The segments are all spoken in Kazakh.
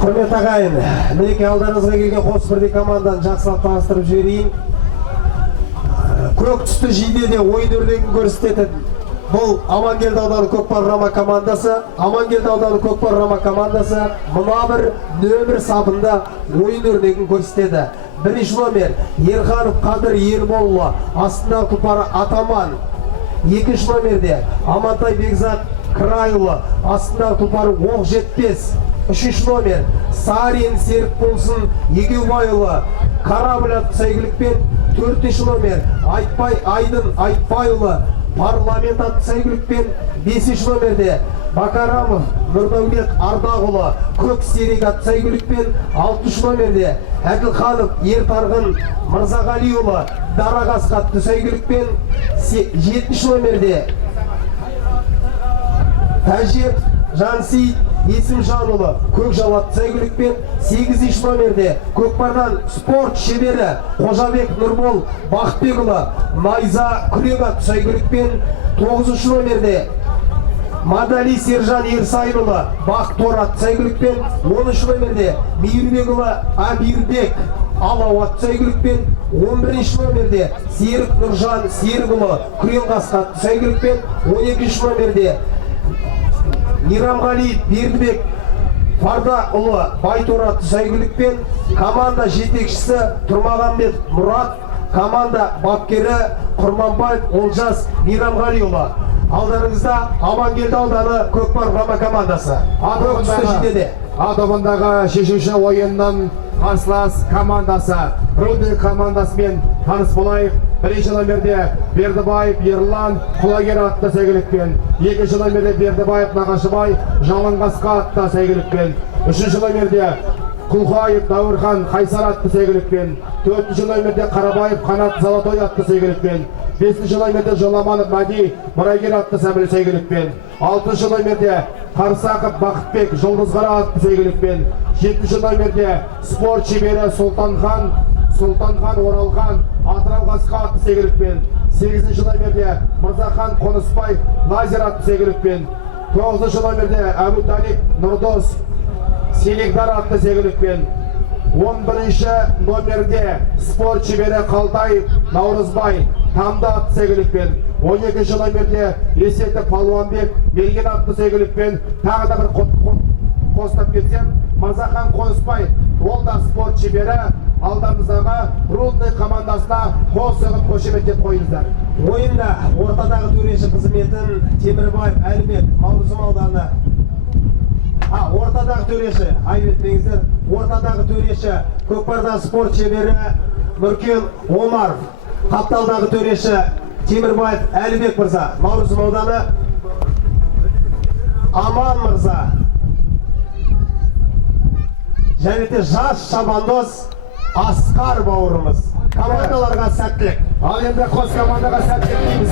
Құрметті ағайын, мінеке алдарыңызға келген қос бірдей команданы жақсылап таныстырып жіберейін. Көк түсті жейдеде ойын өрнегін көрсететін бұл Амангелді ауданы көкпар Рама командасы. Амангелді ауданы көкпар Рама командасы мына бір нөмір сабында ойын өрнегін көрсетеді. Бірінші номер Ерханов Қадыр Ерболұлы, астындағы тұлпары Атаман. Екінші номерде Амантай Бекзат Крайұлы, астындағы тұлпары Оқ жетпес. Үшінші номер Сарин Серік Болсын Егеубайұлы, Корабль атты сәйгілікпен. Төртінші номер Айтбай Айдын Айтбайұлы, Парламент атты сәйгілікпен. Бесінші номерде Бакарамов Нұрдәулет Ардағұлы, Көк Серек атты сәйгілікпен. Алтыншы номерде Әділханов Ертарғын Мырзағалиұлы, Дарағас атты сәйгілікпен. Жетінші номерде Тәжет Жансейіт Есімжанұлы, Көкжал атты сәйгілікпен. 8-ші номерде көкпардан спорт шебері Қожабек Нұрбол Бақытбекұлы, Найза Күрек атты сәйгілікпен. 9-ші номерде Мадали Сержан Ерсайұлы, Бақтор атты сәйгілікпен. 10-ші номерде Мейірбекұлы Абирбек Алау атты сәйгілікпен. 11-ші номерде Серік Нұржан Серікұлы, Күренғас атты сәйгілікпен. 12-ші номерде Мирамғали Бердібек Фардаұлы Байтор атты сәйгілікпен. Команда жетекшісі Тұрмағанбет Мұрат, команда бапкері Құрманбаев Олжас Мирамғалиұлы. Алдарыңызда Амангелді ауданы көкпар Рама командасы. А тобындағы шешуші ойынның қарсылас командасы Рудный командасымен таныс болайық. Бірінші номерде Бердібаев Ерлан Құлагер атты сәйгілікпен. Екінші номерде Бердібаев Нағашыбай Жалаңғасқа атты сәйгілікпен. Үшінші номерде Құлхаев Дауырхан Қайсар атты сәйгілікпен. Төртінші номерде Қарабаев Қанат Золотой атты сәйгілікпен. Бесінші номерде Жоламанов Мади Мұрагер атты сәбілі сәйгілікпен. Алтыншы номерде Қарсақов Бақытбек Жұлдызғара атты сәйгілікпен. Жетінші номерде спорт шебері Сұлтанхан Оралхан Атырауғасқа атты сәйгілікпен. 8-ші номерде Мырзахан Қоныспай Лазер атты сәйгілікпен. 9-ші номерде Әбуталип Нұрдос Селекдар атты сәйгілікпен. 11-ші номерде спорт шебері Қалтаев Наурызбай Тамды атты сәйгілікпен. 12-ші номерде Есеті Палуанбек Мерген атты сәйгілікпен. Тағы да бір қостап кетсем, Мырзахан Қоныспай, ол да спорт шебері. Алдарыңыздағы Рудный командасына қол соғып қошеметтеп қойыңыздар. Ойында ортадағы төреші қызметін Темірбаев Әлібек Наурызым ауданы. Ортадағы төреші, айбеттеңіздер, ортадағы төреші көкпардан спорт шебері Мүркен Омаров. Қапталдағы төреші Темірбаев Әлібек мырза, Наурызым ауданы. Аман мырза. Және де жас шабандоз Асқар бауырымыз. Командаларға сәттілік. Ал енді қос командаға сәттілік дейміз.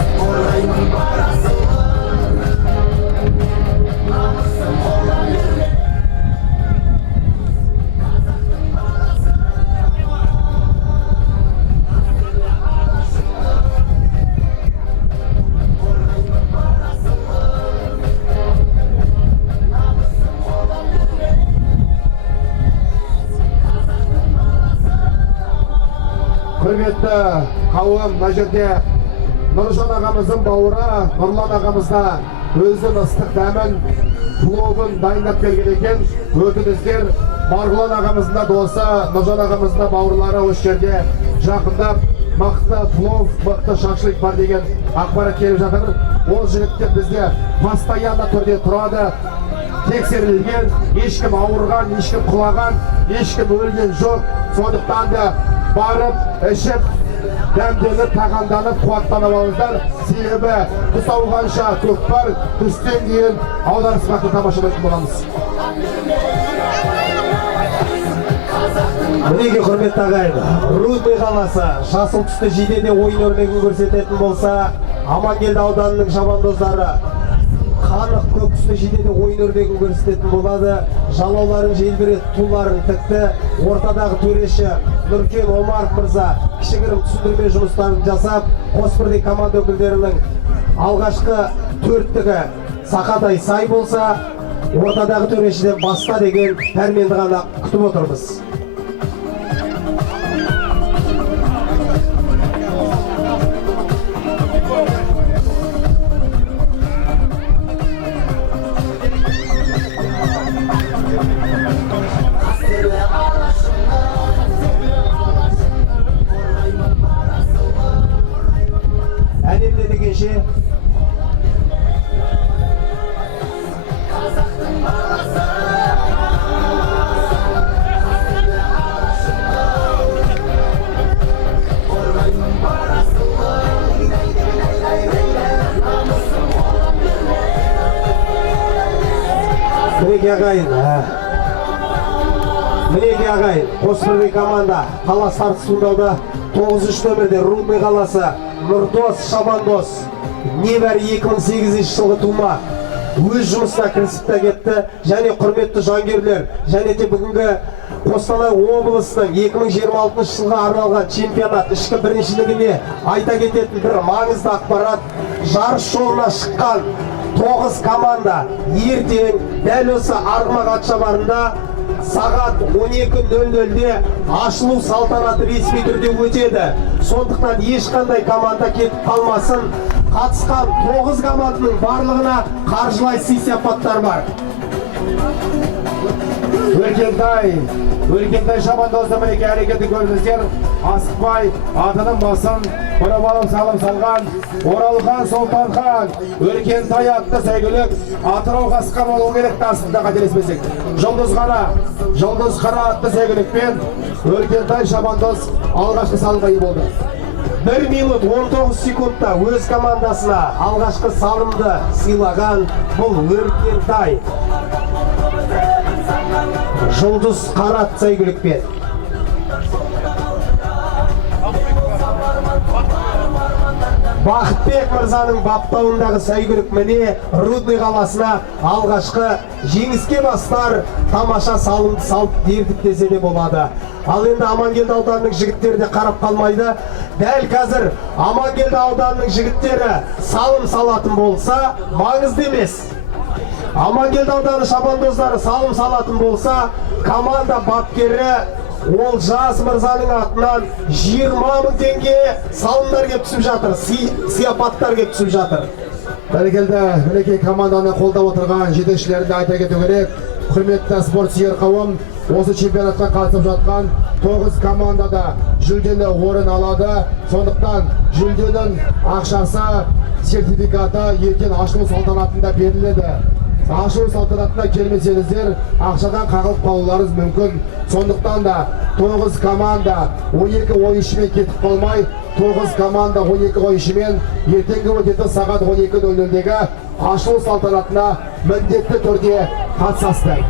Құрметті қауым, мына жерде Нұржан ағамыздың бауыры Нұрлан ағамызға өзінің ыстық дәмін, пловын дайындап келген екен. Өтініздер, Марғұлан ағамыздың досы, Нұржан ағамыздың бауырлары осы жерде жақындап, мықты плов, мықты шашлык бар деген ақпарат келіп жатыр. Ол жігіттер бізде постоянно түрде тұрады. Тексерілген, ешкім ауырған, ешкім құлаған, ешкім өлген жоқ. Сондықтан да барып, ішіп, дәмденіп, тағамданып, қуаттанып алыңыздар. Себебі түс ауғанша көкпар, түстен кейін аударыспақты тамашалайтын боламыз. Мінеге құрметті ағайын, Рудный қаласы жасыл түсті жидеде ойын өрнегін көрсететін болса, Амангелді ауданының шабандоздары қанық көк түсті жидеде ойын өрнегін көрсететін болады. Жалауларын желбірет, туларын тікті, ортадағы төреші Нұркен Омаров мырза кішігірім түсіндірме жұмыстарын жасап, Қосбірдей команда өкілдерінің алғашқы төрттігі сақадай сай болса, ортадағы төрешіден баста деген пәрменді ғана күтіп отырмыз. Әнемде дегенше Мінеге ағайын, Қосбірдей команда Талас тартысындауда 9-3 нөмірде Рудный қаласы Нұрдос Шабандос небәрі 2008 жылғы тума өз жұмысына кірісіп та кетті. Және құрметті жангерлер, және де бүгінгі Қостанай облысының 2026 жылға арналған чемпионат ішкі біріншілігіне айта кететін бір маңызды ақпарат. Жарыс жолына шыққан 9 команда ертең дәл осы Арғымақ атшабарында сағат 12:00-де ашылу салтанаты ресми түрде өтеді. Сондықтан ешқандай команда кетіп қалмасын. Қатысқан 9 команданың барлығына қаржылай сый-сияпаттар бар. Өркентай шабандозды мінеке әрекеті көрдіңіздер. Асықпай, атының басын бұрып алып салым салған Оралхан Солтанхан Өркентай атты сәйгүлік Атырау қасқа болу керек тасында қателеспесек. Жұлдыз қара атты сәйгүлікпен Өркентай шабандоз алғашқы салымға ие болды. 1 минут 19 секундта өз командасына алғашқы салымды сыйлаған бұл Өркентай. Жұлдыз қара атты сәйгүлікпен. Бақытбек мырзаның баптауындағы сәйгүлік міне Рудный қаласына алғашқы жеңіске бастар тамаша салымды салып бердік десе де болады. Ал енді Амангелді ауданының жігіттері де қарап қалмайды. Дәл қазір Амангелді ауданының жігіттері салым салатын болса, маңызды емес. Амангелді ауданы шабандоздары салым салатын болса, команда бапкері Олжас мырзаның атынан 20 мың теңге салымдар кеп түсіп жатыр, сияпаттар кеп түсіп жатыр. Бәрекелді, мінеке команданы қолдап отырған жетекшілерді айта кету керек. Құрметті спорт сүйер қауым, осы чемпионатқа қатысып жатқан 9 командада жүлделі орын алады. Сондықтан жүлделің ақшасы, сертификаты ертең ашылу салтанатында беріледі. Ашылу салтанатына келмесеңіздер, ақшадан қағылып қалуларыңыз мүмкін. Сондықтан да 9 команда 12 ойыншымен кетіп қалмай, 9 команда 12 ойыншымен ертеңгі өтетін сағат 12:00-дегі ашылу салтанатына міндетті түрде қатысасыздар.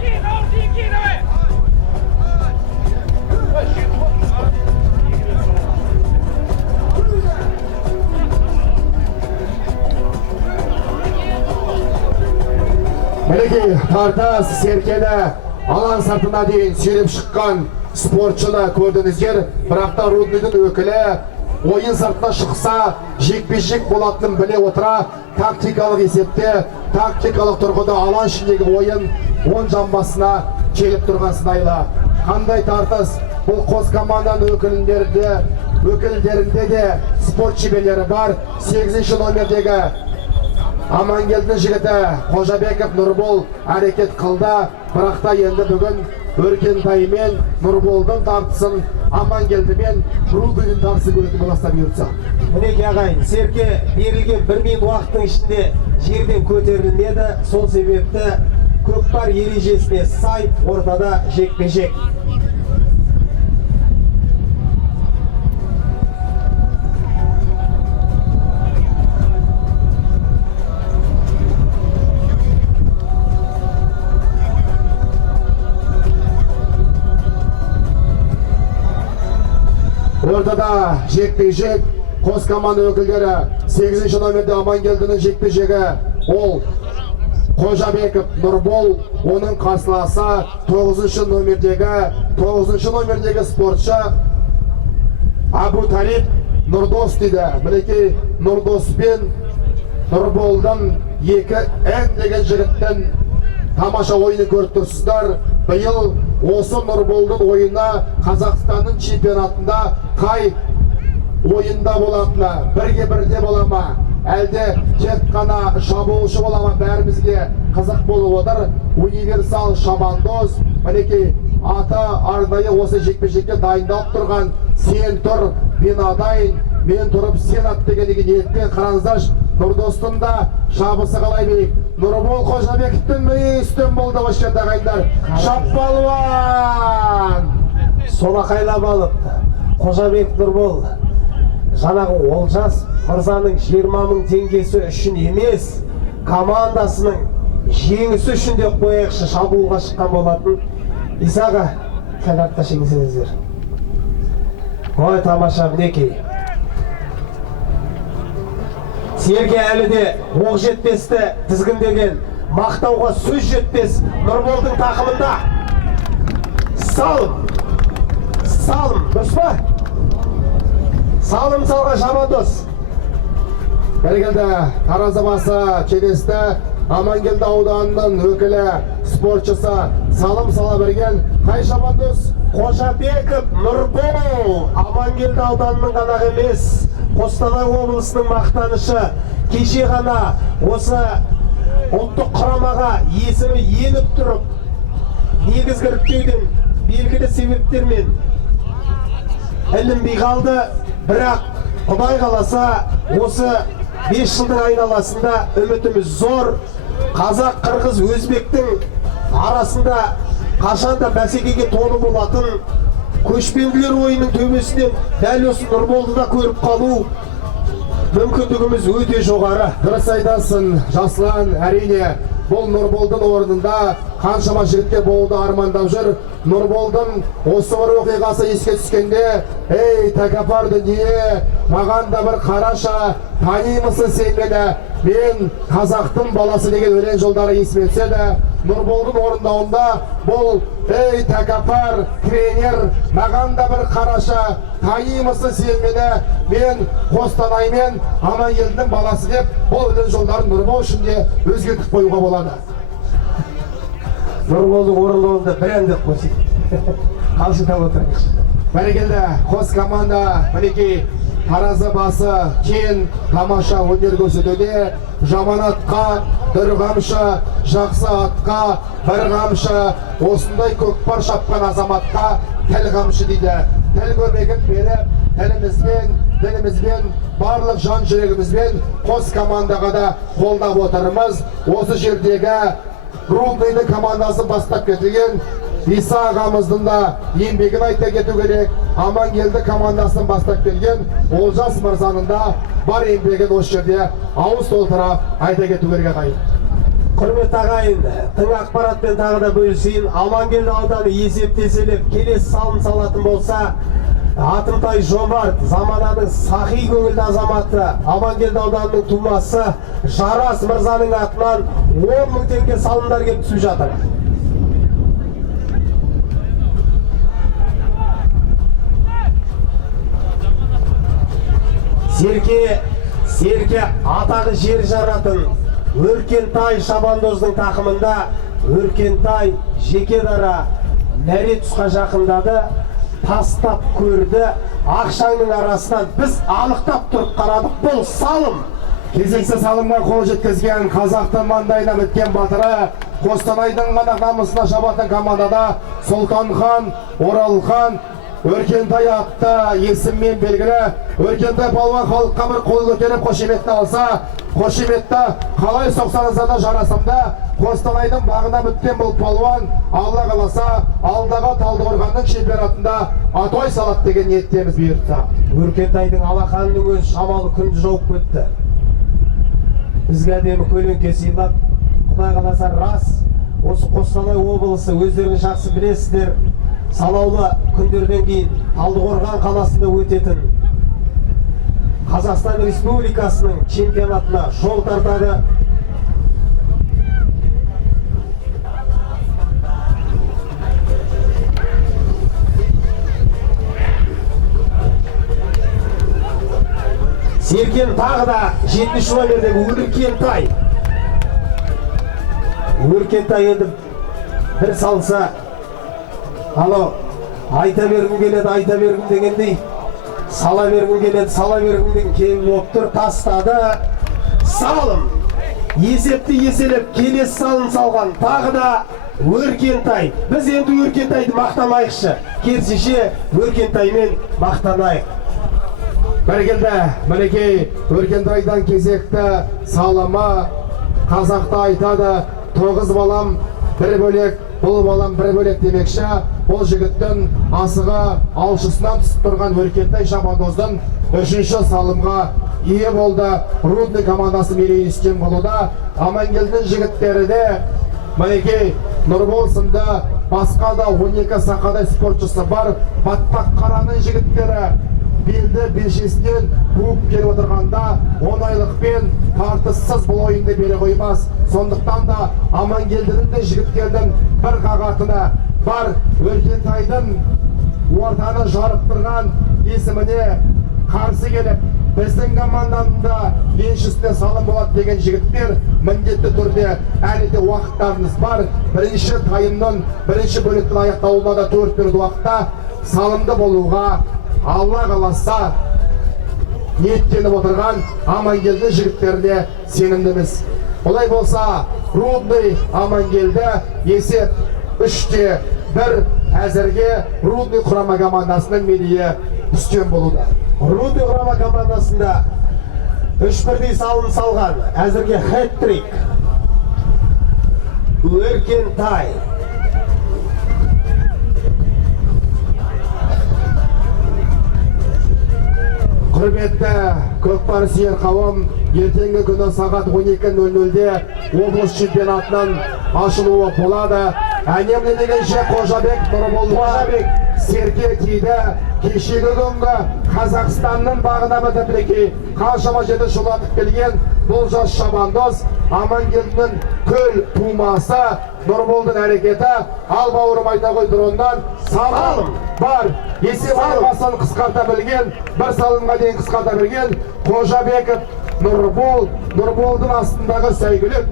Мінеке тартас серкелі алаң сыртына дейін сүйреп шыққан спортшыны көрдіңіздер. Бірақта Рудныйдың өкілі ойын сыртына шықса жекпе-жек болатынын біле отыра, тактикалық есепте, тактикалық тұрғыда алаң ішіндегі ойын 10 жамбасына келіп тұрған сынайлы. Қандай тартыс, бұл қос команданың өкілдерінде де спорт шеберлері бар. 8-ші номердегі Амангелдінің жігіті Қожабеков Нұрбол әрекет қылды. Бірақта енді бүгін Өркентай мен Нұрболдың тартысын Амангелді мен Рудныйдың тартысын көретін боластар бұйыртса. Мінеке ағайын, серке берілген 1 минут уақыттың ішінде жерден көтерілмеді. Сол себепті көкпар ережесіне сай ортада жекпе-жек. ортада жекпе-жек қос команда өкілдері 8-ші номерде Амангелдінің жекпе-жегі ол Қожабеков Нұрбол, оның қарсыласы 9-ші номердегі спортшы Абу Талиб Нұрдос дейді. Мінекей Нұрдос пен Нұрболдан екі ән деген жігіттен тамаша ойыны көріп тұрсыздар. Биыл осы Нұрболдың ойына Қазақстанның чемпионатында қай ойында болатыны, бірге бола ма, әлде тек қана шабуылшы бола ма, бәрімізге қызық болып отыр. Универсал шабандоз, мінекей аты арнайы осы жекпе-жекке дайындалып тұрған. Сен тұр, мен адайын, мен тұрып сен ат деген ниетпен қараңыздаршы. Нұрдостың да шабысы қалай берейік. Нұрбол Қожабековтің міне үстін болды өшкенді ағайындар. Шаппалуан! Солақайлап алып, Қожабеков Нұрбол жаңағы Олжас мырзаның 20.000 теңгесі үшін емес, командасының жеңісі үшін деп қояқшы шабуылға шыққан болатын. Исаға, сәл артта шеңсеңіздер. Ой, тамаша, мінекей. Серге әлі де оқ жетпесті тізгіндеген, мақтауға сөз жетпес Нұрболдың тақымында. Салым, дұрыс па? Салым салға шабандоз. Бәрекелді, Таразы басы келесті Амангелді ауданының өкілі спортшысы салым сала берген қай шабандоз? Қожабеков Нұрбол, Амангелді ауданының ғана емес, Қостанай облысының мақтанышы. Кеше ғана осы ұлттық құрамаға есімі еніп тұрып, негізгі іріктеуден белгілі себептермен ілінбей қалды. Бірақ Құдай қаласа осы 5 жылдың айналасында үмітіміз зор. Қазақ, қырғыз, өзбектің арасында қашанда бәсекеге толы болатын көшпенділер ойының төбесінен дәл осы Нұрболды да көріп қалу мүмкіндігіміз өте жоғары. Дұрыс айтасың, Жаслан, әрине бұл Нұрболдың орнында қаншама жігіттер болуды армандап жүр. Нұрболдың осы бір оқиғасы еске түскенде, ей тәкаппар дүние, маған да бір қараша, танимысың сен мені, мен қазақтың баласы деген өлең жолдары есіме түседі. Нұрболдың орындауында бұл ей тәкаппар тренер, маған да бір қараша, танимысың сен мені, мен Қостанаймен Амангелдінің баласы деп бұл өлең жолдарын Нұрбол үшін де өзгертіп қоюға болады. Нұрболдың орындауында бір әндеп қойсын. Қалшылдап отырайықшы. Бәрекелді, қос команда мінекей Таразы басы кен тамаша өнер көрсетуде. Жаман атқа бір қамшы, жақсы атқа бір қамшы, осындай көкпар шапқан азаматқа тіл қамшы дейді. Тіл көмегін беріп, тілімізбен, ділімізбен, барлық жан жүрегімізбен қос командаға да қолдап отырмыз. Осы жердегі Рудныйдың командасын бастап кетілген Иса ағамыздың да еңбегін айта кету керек. Амангелді командасын бастап келген Олжас мырзаның да бар еңбегін осы жерде ауыз толтыра айта кету керек ағайын. Құрметті ағайын, тың ақпаратпен тағы да бөлісейін. Амангелді ауданы есептеселеп келесі салым салатын болса, Атымтай Жомарт, замананың сақи көңілді азаматы, Амангелді ауданының тумасы Жарас мырзаның атынан 10.000 теңге салымдар келіп түсіп жатыр. Серке атағы жер жаратын Өркентай шабандоздың тақымында Өркентай жеке дара мәре тұсқа жақындады, тастап көрді. Ақшаңның арасынан біз алықтап тұрып қарадық, бұл салым. Кезекті салымға қол жеткізген қазақтың маңдайына біткен батыры, Қостанайдың ғана намысына шабатын командада Сұлтанхан, Оралхан, Өркентай атты есіммен белгілі. Өркентай палуан халыққа бір қол көтеріп қошеметті алса, қошеметті қалай соқсаңызда да жарасымды. Қостанайдың бағына біткен бұл палуан Алла қаласа алдағы Талдықорғанның чемпионатында атой салат деген ниеттеміз бұйыртса. Өркентайдың алақанының өзі шамалы күнді жауып кетті. Бізге әдемі көлеңке сыйлап, Құдай қаласа рас, осы Қостанай облысы өздеріңіз жақсы білесіздер, санаулы күндерден кейін Талдықорған қаласында өтетін Қазақстан Республикасының чемпионатына жол тартады. Серкен тағы да 70 номердегі Өркентай енді бір салса, айта бергім дегендей, сала бергім деген келіп болып тұр. Тастады, салым. Есепті еселеп, келесі салым салған. Тағы да Өркентай. Біз енді Өркентайды мақтамайықшы. Керісінше Өркентаймен мақтанайық. Бәрекелді, мінекей Өркентайдан кезекті салымы. Қазақта айтады, 9 балам бір бөлек, бұл балам бір бөлек демекші. Бұл жігіттің асығы алшысынан түсіп тұрған Өркентай Шабандоздың 3-ші салымға ие болды. Рудный командасы мерейін үстем болуда. Амангелдінің жігіттері де мінекей Нұрбол сынды басқа да 12 сақадай спортшысы бар. Батпақ қараның жігіттері белді белшесінен қуып келіп отырғанда оңайлықпен тартыссыз бұл ойынды бере қоймас. Сондықтан да Амангелдінің де жігіттердің бір қағатына бар. Өркентайдың ортаны жарықтырған есіміне қарсы келіп, біздің команданың да еншісіне салым болады деген жігіттер міндетті түрде әлі де уақыттарымыз бар. Бірінші тайымның бірінші бөліктің аяқталуына да 4 минут уақытта салымды болуға Алла қаласа ниеттеніп отырған Амангелді жігіттеріне сенімдіміз. Олай болса, Рудный Амангелді есеп 3-1 әзірге Рудный құрама командасының мерейі үстем болуда. Рудный құрама командасында 3-1 салым салған. Әзірге хэт-трик. Өркентай. Құрметті көкпар сүйер қауым, ертеңгі күні сағат 12:00-де облыс чемпионатының ашылуы болады. Әнемді дегенше Қожабек Нұрболға серке тиді. Кешегі күнгі Қазақстанның бағына бітіплекей қаншама жерді шулатып келген бұл жас шабандоз Амангелдінің көл тумасы Нұрболдың әрекеті. Ал бауырым айта ғой дроннан салым бар. Есеп айырмасын қысқарта білген, бір салымға дейін қысқарта білген Қожабеков Нұрболдың астындағы сәйгүлік.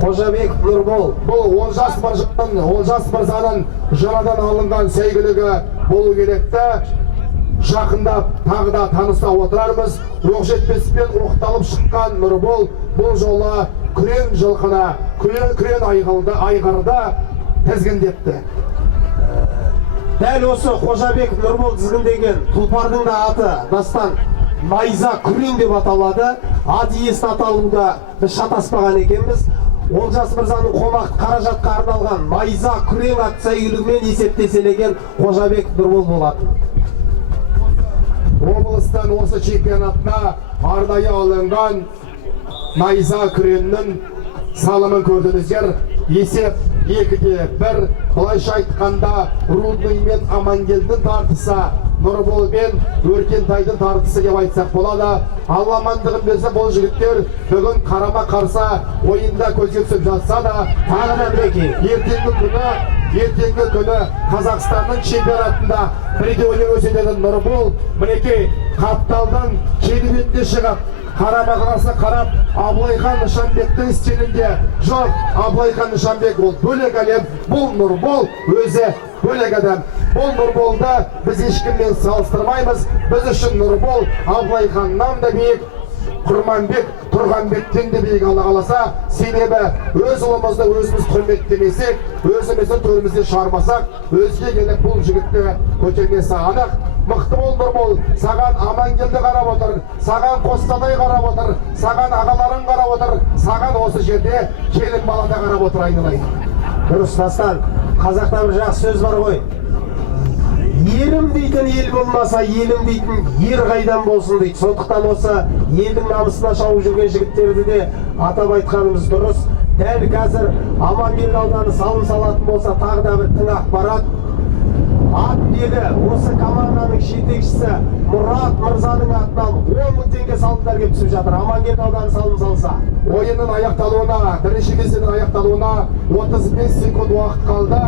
Қожабек Нұрбол. Бұл Олжас мырзаның жырадан алынған сәйгүлігі болу керекті. Жақында тағы да таныса отырармыз. Оқ жетпеспен оқталып шыққан Нұрбол бұл жолы күрең жылқына, күрең айғырды тізгіндепті. Дәл осы Қожабек Нұрбол тізгіндеген тұлпардың да аты дастан Найза Күрең деп аталады. Ат иесін аталуда біз шатаспаған екенбіз. Олжас мырзаның қомақты қаражатқа арналған Найза Күрең ат сәйгүлігімен есептеселеген Қожабек Нұрбол болады. Облыстан осы чемпионатына арнайы алынған Найза Күреңнің салымын көрдіңіздер. Есеп 2-1. Былайша айтқанда Рудный мен Амангелдінің тартысы, Нұрбол мен Өркентайдың тартысы деп айтсақ болады. Алла амандығын берсе, бұл жігіттер бүгін қарама қарсы ойында көзге түсіп жатса да, тағы да бірекей ертеңгі күні Қазақстанның чемпионатында бірге өнер көрсететін Нұрбол мінекей Қапталдан келбетте шығып, қарама-қарсы қарап, Абылайхан Нышанбектің стилінде жоқ. Абылайхан Нышанбек ол бөлек әлем, бұл Нұрбол өзі бөлек адам. Бұл Нұрболды біз ешкіммен салыстырмаймыз. Біз үшін Нұрбол Абылайханнан да биік, Құрманбек, Тұрғанбектен де биік, Алла қаласа. Себебі өз ұлымызды өзіміз құрметтемесек, өзімізді төрімізде шығармасақ, өзге келіп бұл жігітті көтермесі анық. Мықты бол Нұрбол, саған Амангелді қарап отыр, саған Қостанай қарап отыр, саған ағаларың қарап отыр, саған осы жерде келін балада қарап отыр, айналайын. Дұрыс дастан, қазақта бір жақсы сөз бар ғой. Елім дейтін ел болмаса, елім дейтін ер қайдан болсын дейді. Сондықтан осы елдің намысына шауып жүрген жігіттерді де атап айтқанымыз дұрыс. Дәл қазір Амангелді ауданы салым салатын болса, тағы да бір тың ақпарат. Ат-бегі осы команданың жетекшісі Мұрат Мырзаның атынан 10 мың теңге салымдар келіп түсіп жатыр. Амангелді ауданы салым салса. Ойынның аяқталуына, бірінші кезеңнің аяқталуына 35 секунд уақыт қалды.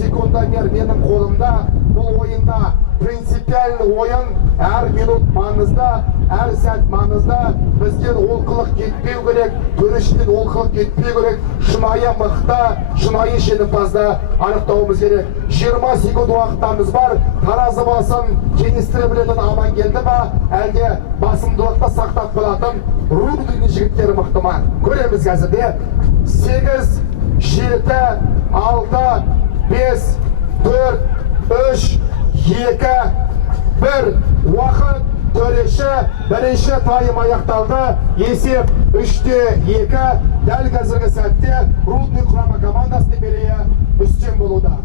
Секундомер менің қолымда. Бұл ойында принципиальный ойын, әр минут маңызды, әр сәт маңызды. Бізден олқылық кетпеу керек, төрешіден олқылық кетпеу керек. Шынайы мықты, шынайы жеңімпазды анықтауымыз керек. 20 секунд уақыттарымыз бар. Таразы басын кеңестіре білетін Амангелді ма, әлде басымдылықты сақтап қалатын Рудныйдың жігіттері мықты ма? Көреміз қазірде. 8, 7, 6, 5, 4, 3, 2, 1. Уақыт төреші бірінші тайым аяқталды. Есеп 3-2. Дәл қазіргі сәтте Рудный құрама командасы немерeye үстем болуда.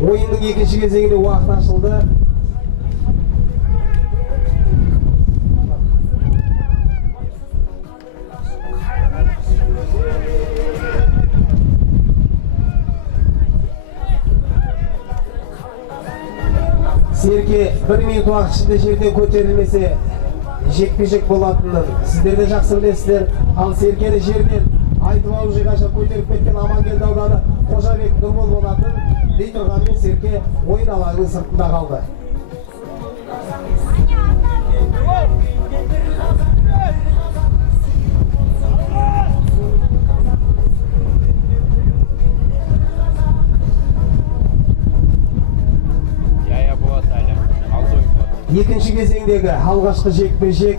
Ойынның екінші кезеңіне уақыт ашылды. Серке 1 минут уақыт ішінде жерден көтерілмесе жекпе-жек болатынын сіздер де жақсы білесіздер. Ал Серкені жерден айтып аужиғаша көтеріп кеткен Амангелді ауданы Қожабек Нұрбол болатын. Дей тұрғанымен Серке ойын алаңының сыртында қалды. Екінші кезеңдегі алғашқы жекпе-жек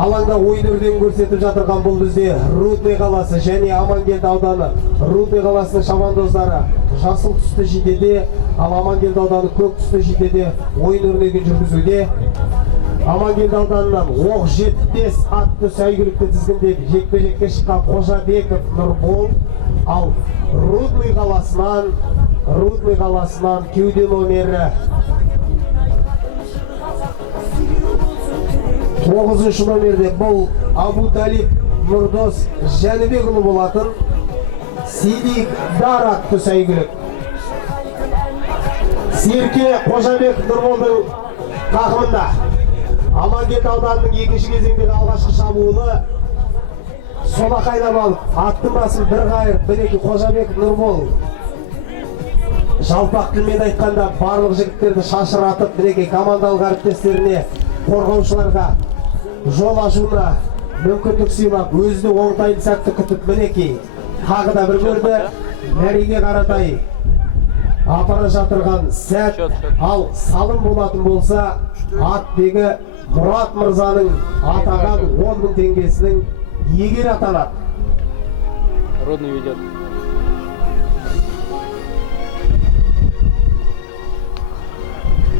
алаңда ойын өрден көрсетіп жатырған бұл бізде Рудный қаласы және Амангелді ауданы. Рудный қаласының шабандоздары жасыл түсті жейдеде, ал Амангелді ауданы көк түсті жейдеде ойын өрнегін жүргізуде. Амангелді ауданынан оқ жетпес атты сәйгүлікті тізгіндеп жекпе-жекке шыққан Қожабеков Нұрбол, ал Рудный қаласынан кеуде номері 9-шы номерде бұл Абуталип Нұрдос Жәнібекұлы болатын. Сидик Дар атты сәйгүлік. Серке Қожабек Нұрболдың тақымында. Амангелді ауданының екінші кезеңдегі алғашқы шабуылы сола қайнап алып, аттың басын бір қайыр, мінекей Қожабек Нұрбол. Жалпақ тілмен айтқанда барлық жігіттерді шашыратып, мінекей командалық әріптестеріне, қорғаушыларға жол ашуына мүмкіндік сыйлап, өзінің оңтайлы сәтті күтіп, мінекей тағы да бір көрді. Мәреге қаратай апара жатырған сәт. Ал салым болатын болса, ат-бегі Мұрат Мырзаның атаған 10 мың теңгесінің егер атанады. Рудный ведет.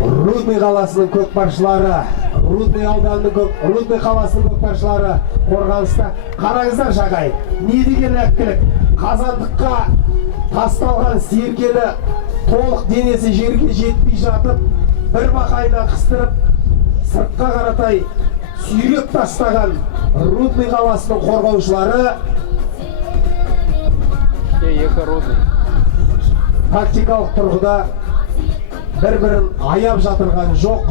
Рудный қаласының көкпаршылары, Рудный қаласының көкпаршылары қорғаныста. Қараңыздар Шағай, не деген әккілік. Қазандыққа тасталған Серкені толық денесі жерге жетпей жатып, бір бақайынан қыстырып, сыртқа қаратай сүйреп тастаған Рудный қаласының қорғаушылары тактикалық тұрғыда бір-бірін аяп жатырған жоқ.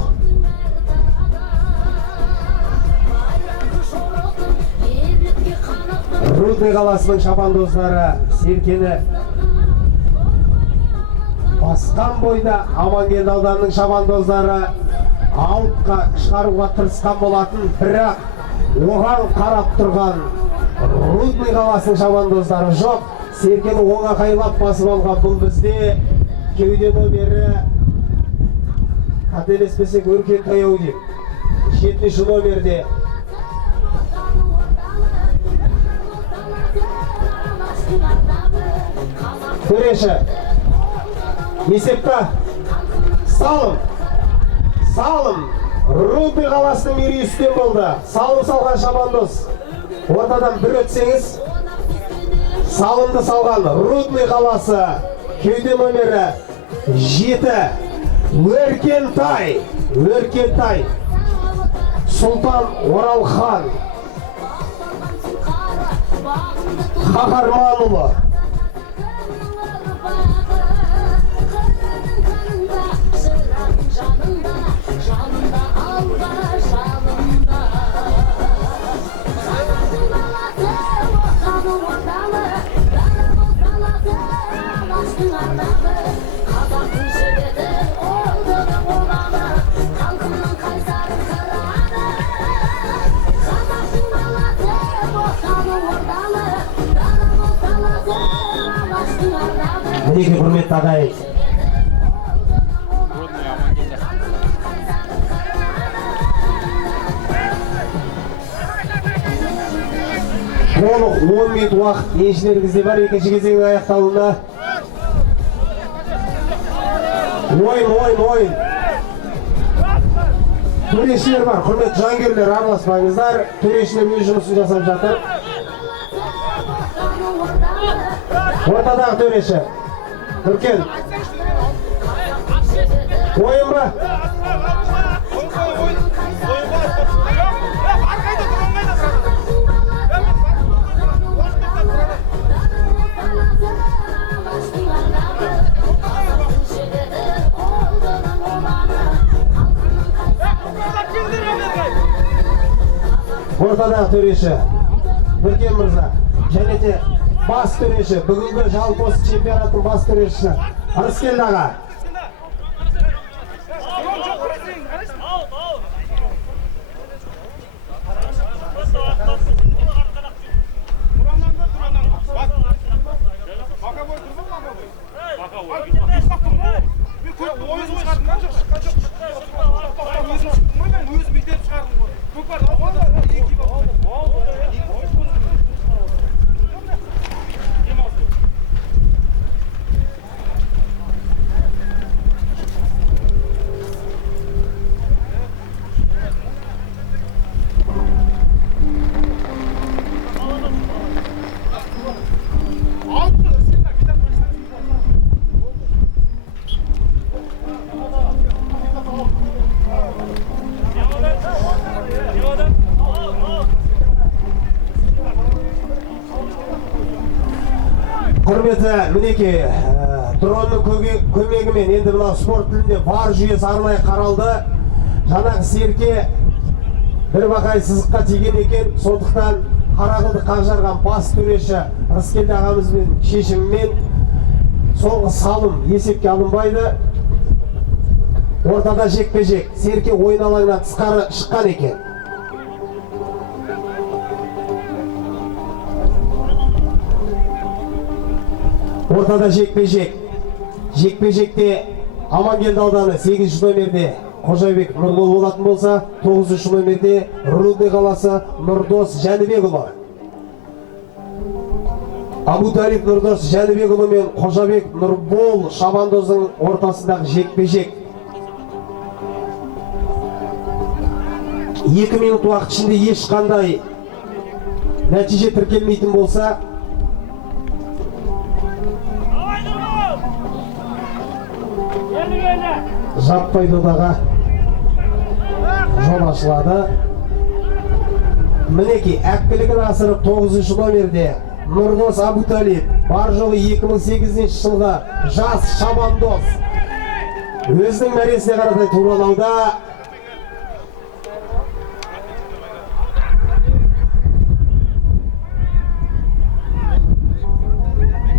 Рудный қаласының шабандоздары Серкені басқан бойда Амангелді ауданының шабандоздары аутқа шығаруға тырысқан болатын, бірақ оған қарап тұрған Рудный қаласының шабандоздары жоқ. Серкені оңақайлап басып алған бұл бізде кеуде номері, қателеспесек Өркен Таяу деп, 7-ші номерде төреші есепті салым Рудный қаласының мерейі үстем болды. Салым салған шабандоз ортадан бір өтсеңіз. Салымды салған Рудный қаласы кеуде номері 7 Өркентай Сұлтан Оралхан. Қаһарманұлы. Мінеке құрметті ағайын. Родный Амангелді. Толық 10 минут уақыт еншілеріңізде бар. Екінші кезеңнің аяқталуына. Ойын. Төрешілер бар. Құрметті жангерлер, араласпаңыздар. Төрешілер өз жұмысын жасап жатыр. Ортадағы төреші. Түркен. Ойын ба? Ортадағы төреші Түркен мырза, және де бас төреші, бүгінгі жалпы осы чемпионаттың бас төрешісі Рыскелді аға. Құрметті мінеке, дронның көмегімен енді мына спорт тілінде бар жүйесі арнайы қаралды. Жаңағы серке бір бақай сызыққа тиген екен, сондықтан қарақылды қақжарған бас төреші Рыскелді ағамызбен шешімімен соңғы салым есепке алынбайды. Ортада жекпе-жек, серке ойын алаңынан тысқары шыққан екен. Ортада жекпе-жек. Жекпе-жекте Амангелді ауданы 8-ші номерде Қожабек Нұрбол болатын болса, 9-ші номерде Рудный қаласы Нұрдос Жәнібекұлы. Абуталип Нұрдос Жәнібекұлы мен Қожабек Нұрбол шабандоздың ортасындағы жекпе-жек. 2 минут уақыт ішінде ешқандай нәтиже тіркелмейтін болса, жаппай додаға жол ашылады. Мінеке, әккілігін асырып 9-ші номерде Нұрдос Абуталип, бар жоғы 2008 жылғы жас шабандоз өзінің мәресіне қаратай туралауда.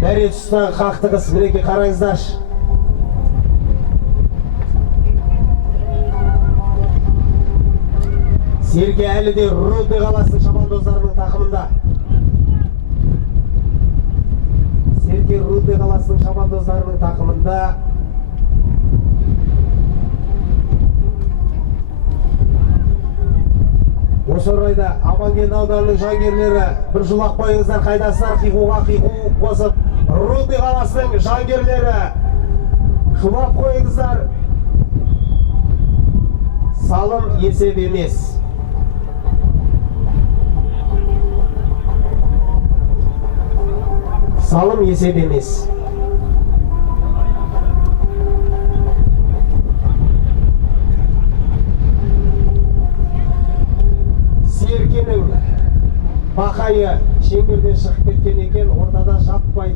Мәре тұстан қақтығыс, мінеке қараңыздаршы. Серке әлі де Рудный қаласының шабандоздарының тақымында. Серке Рудный қаласының шабандоздарының тақымында. Осы орайда Амангелді ауданының жангерлері бір жолақ қойыңыздар, қайдасыздар, қиқуға қиқу қосып, Рудный қаласының жангерлері жолақ қойыңыздар. Салым есеп емес. Салым есеп емес. Серкенің бақайы шеңберден шығып кеткен екен, ортада жаппай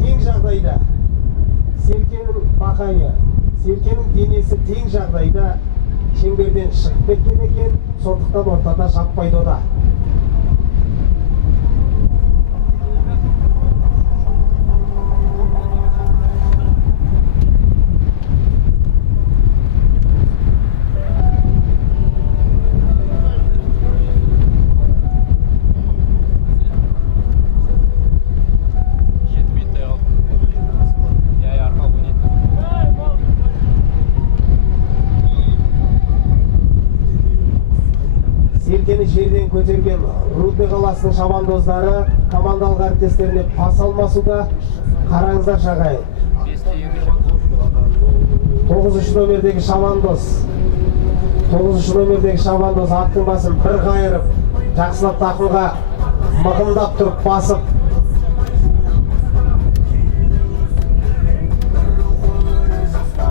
тең жағдайда Серкенің бақайы, Серкенің денесі тең жағдайда шеңберден шығып кеткен екен, сондықтан ортада жаппай дода. Серкені жерден көтерген Рудный қаласының шабандоздары командалық әріптестеріне пас алмасуда. Қараңыздар шағайын. 9 номердегі шабандоз. 9 номердегі шабандоз аттың басын бір қайырып, жақсылап тақымға мығымдап тұрып басып.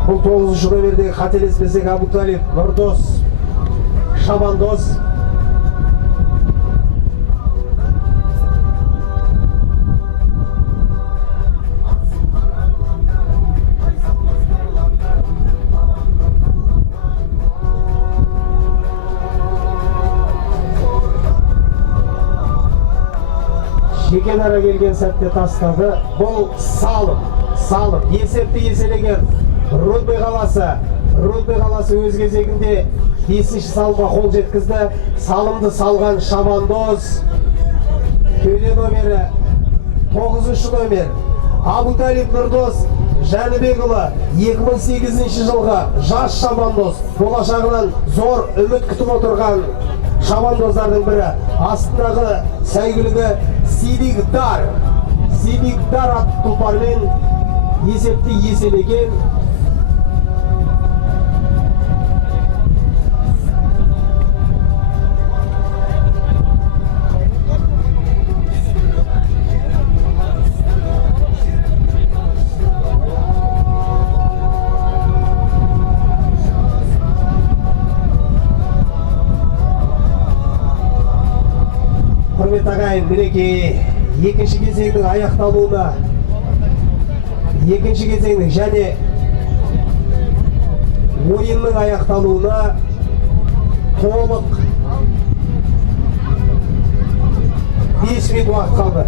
Бұл 9 номердегі қателеспесек Абуталиев Нұрдос шабандоз. Шекенара келген сәтте тастады. Бұл салым. Есепті еселеген Рудный қаласы. Рудный қаласы өз кезегінде 5-ші салымға қол жеткізді. Салымды салған шабандоз. Кеуде номері 9 номер. Абуталиев Нұрдос Жәнібекұлы 2008 жылғы жас шабандоз. Болашағынан зор үміт күтіп отырған шабандоздардың бірі. Астындағы сәйгүлігі Сидикдар атты тұлпармен есепті еселеген. Құрмет ағайын, мінеки екінші кезеңнің аяқталуына, екінші кезеңнің және ойынның аяқталуына толық 5 минут уақыт қалды.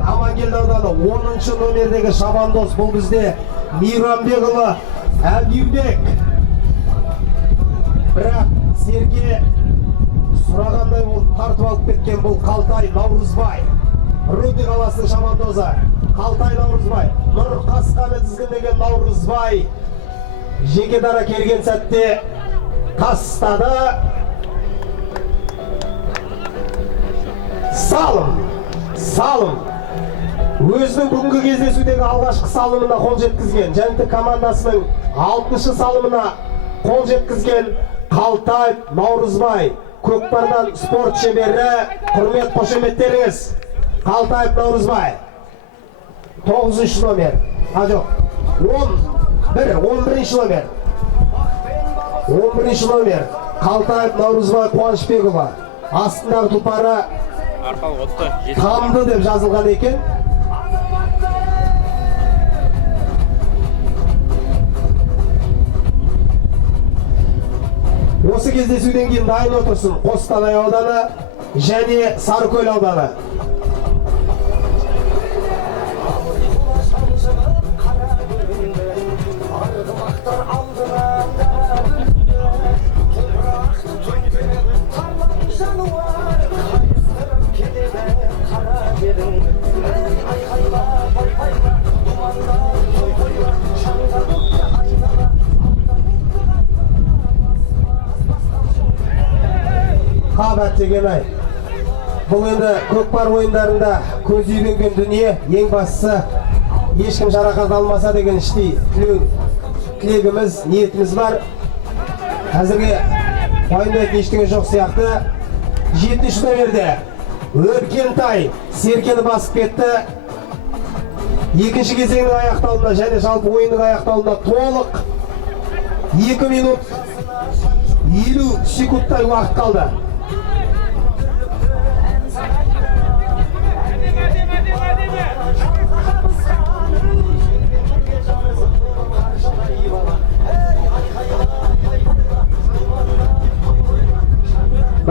Амангелді ауданы 10 номердегі шабандоз. Бұл бізде Мейрамбекұлы Әбдюбек. Бірақ Серке сұрағандай болып тартып алып кеткен. Бұл Қалтай Наурызбай. Рудный қаласының шабандозы Қалтай Наурызбай. Нұр қасқаны тізгіндеген Наурызбай жеке дара келген сәтте тастады. Салым. Өзінің бүгінгі кездесудегі алғашқы салымына қол жеткізген, Жәнібек командасының 6-шы салымына қол жеткізген Қалтай Наурызбай. Көкпардан спорт шебері, құрмет қошеметтеріңіз. Қалтай Наурызбай 9 номер. Жоқ, 11 номер. 11 номер. Қалтай Наурызбай Қуанышбекұлы. Астындағы тұлпары Қамды деп жазылған екен. Осы кездесуден кейін дайын отырсын Қостанай ауданы және Сарыкөл ауданы. Тегенай. Бұл енді көкпар ойындарында көз үйренген дүние, ең бастысы ешкім жарақат алмаса деген іштей тілегіміз, ниетіміз бар. Әзірге уайымдайтын ештеңе жоқ сияқты. 7-ші номерде Өркентай Серкені басып кетті. Екінші кезеңнің аяқталуына және жалпы ойынның аяқталуына толық 2 минут 50 секундтай уақыт қалды.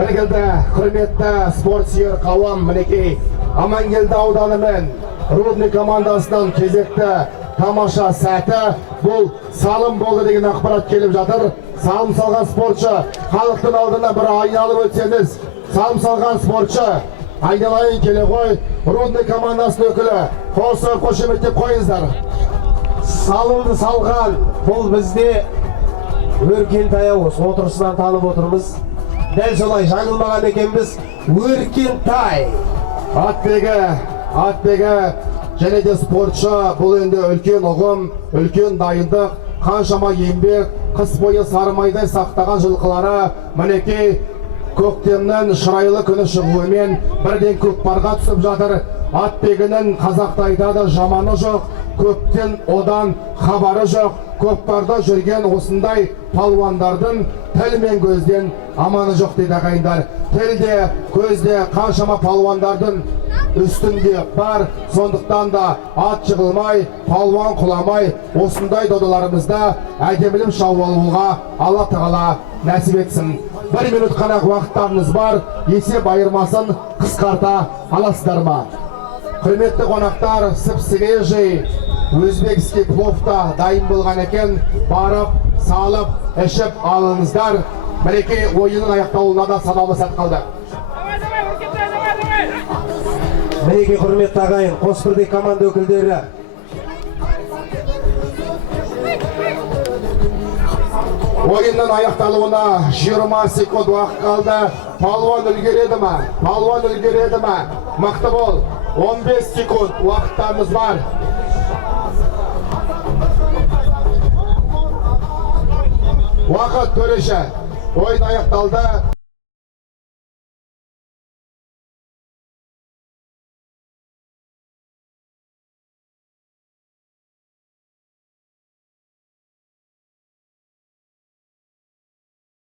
Мінекелді, құрметті спортсүйер қауым, мінекей Амангелді ауданы мен Рудный командасынан кезекті тамаша сәті. Бұл салым болды деген ақпарат келіп жатыр. Салым салған спортшы, халықтың алдына бір айналып өтсеңіз, салым салған спортшы, айналайын келе ғой, Рудный командасының өкілі, қосы қошеметтеп қойыңыздар. Салымды салған, бұл бізде Өркентай осы отырысынан танып отырмыз. Дәл солай жаңылмаған екенбіз. Өркентай Атбегі және де спортшы, бұл енді үлкен ұғым, үлкен дайындық, қаншама еңбек, қыс бойы сарымайдай сақтаған жылқылары мінекей көктемнің шырайлы күні шығуымен бірден көкпарға түсіп жатыр. Атбегінің қазақта айтады, жаманы жоқ, көптен одан хабары жоқ. Көкпарда жүрген осындай палуандардың тіл мен көзден аманы жоқ дейді ағайындар. Тілде, көзде қаншама палуандардың үстінде бар, сондықтан да ат жығылмай, палуан құламай, осындай додаларымызда әдемілім шауып алуға Алла тағала нәсіп етсін. 1 минут қана уақыттарымыз бар, есеп айырмасын қысқарта аласыздар ма? Құрметті қонақтар, сіп-свежий өзбекский пловта дайын болған екен, барып, салып, ішіп алыңыздар. Мінекей ойынның аяқталуына да санаулы сәт қалды. Мінекей құрметті ағайын, Қосбірдей команда өкілдері. Ойынның аяқталуына 20 секунд уақыт қалды. Палуан үлгереді ме? Палуан үлгереді ме? Мықты бол. 15 секунд уақыттарымыз бар. Уақыт төреші. Ойын аяқталды.